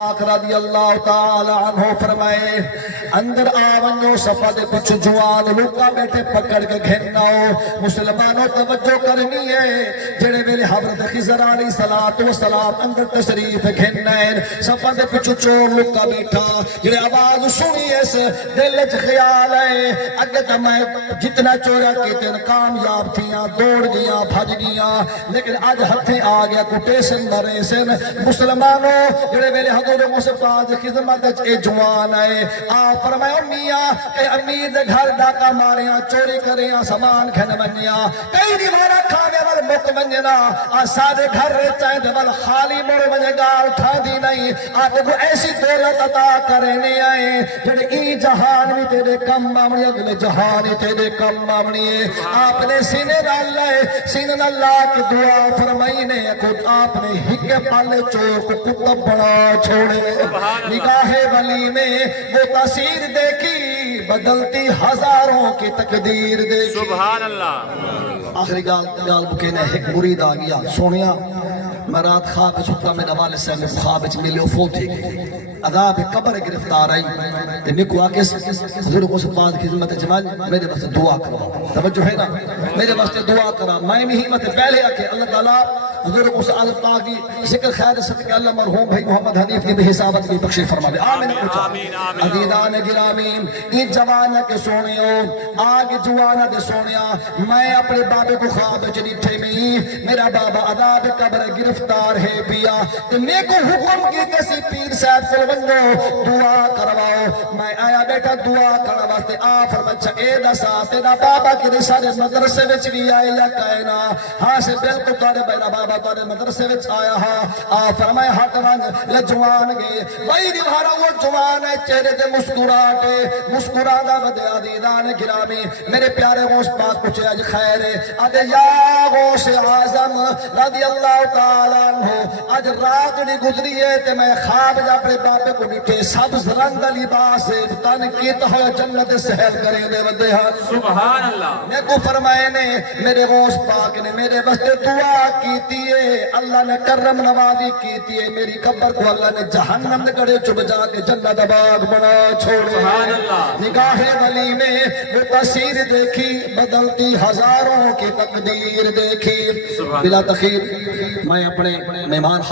رضی اللہ تعالی عنہ فرمائے اندر آونجو صفحہ دے پچھ جوان لوکا بیٹھے پکڑ کے گھناؤ مسلمانوں توجہ کرنی ہے جڑے ویلے حضرت خضر علیہ السلام اندر تشریف گھنائیں صفحہ دے پچھ چور لوکا بیٹھا جڑے آواز سنی اس دل چ خیال ہے اگر تو میں جتنا چورا کیتے کامیاب تھیاں دوڑ گیا بھج گیا لیکن آج ہتھیں آ گیا کٹے سن مرے سن مسلمانوں جڑے ویلے حضور مصطفیٰ دی خدمت اے جوان آئے آپ فرمائے میاں اے امیر دے گھر ڈاکا ماریاں چوری کریاں سامان کھن منیا کئی دیوارا کھانے وال مک منجنا سارے گھر رہتا ہے دول خالی مر منجے گا اٹھا دی نہیں آپ کو ایسی دولت عطا کرنے آئے جڑے ای جہان بھی تیرے کم مامنی اگلے جہان ہی تیرے کم مامنی ہے آپ نے سینے سینہ اللہ کی دعا فرمائی نے خود آپ نے ہکے پالے چور کو کتب بڑا چھوڑے نگاہ ولی میں وہ تاثیر دیکھی بدلتی ہزاروں کی تقدیر دیکھی سبحان اللہ آخری گال بکینے ایک مرید آگیا سونیا میں رات خواب سکتا میں نوال سے میں خواب ملیو فوت ہی گئی عذاب قبر گرفتار آئی نکو آکے حضور کو سبحان خدمت جمال میرے بس دعا کرا توجہ ہے نا میرے بس دعا کرا میں ہمت پہلے آکے اللہ تعالیٰ حضور کو سبحان پاک کی ذکر خیر صدق اللہ مرحوم بھائی محمد حنیف کی بحسابت کی بخشی فرما دے آمین عزیزان گرامین ان جوانہ کے سونیوں آگ جوانہ دے سونیا میں اپنے بابے کو خواب جنیٹھے میں میرا بابا عذاب قبر گرفتار ہے پیا تو میں کو حکم کی کسی پیر صاحب سلوندو دعا کرواؤ میں آیا بیٹا دعا کرواستے فرمچا اے دسا تیرا بابا کی رسالے مدرسے وچ بھی آئے یا کائنا ہاں سے بالکل تارے بینا بابا تارے مدرسے وچ آیا ہاں فرمائے ہاتھ وانگ لجوان گئے بھائی دیوارا وہ جوان ہے چہرے دے مسکراٹے مسکرانا ودے عزیزان گرامی میرے پیارے غوث پاک پوچھے آج خیر ہے آدھے یا غوث اعظم رضی اللہ تعالیٰ عنہ آج رات نہیں گزری ہے تے میں خواب جا اپنے باپے کو نٹھے سبز رنگ لباس ہے تن کیتا ہے جنت سہل کریں دے ودے ہاں سبحان اللہ میں کو فرمائے نے میرے غوث پاک نے میرے بستے دعا کیتی ہے اللہ نے کرم نوازی کیتی ہے میری قبر کو اللہ نے جہنم نے کڑے چب جا کے جنت باغ بنا چھوڑے نگاہ ولی میں وہ تصویر دیکھی بدلتی ہزاروں کی تقدیر دیکھی بلا تخیر میں اپنے مہمان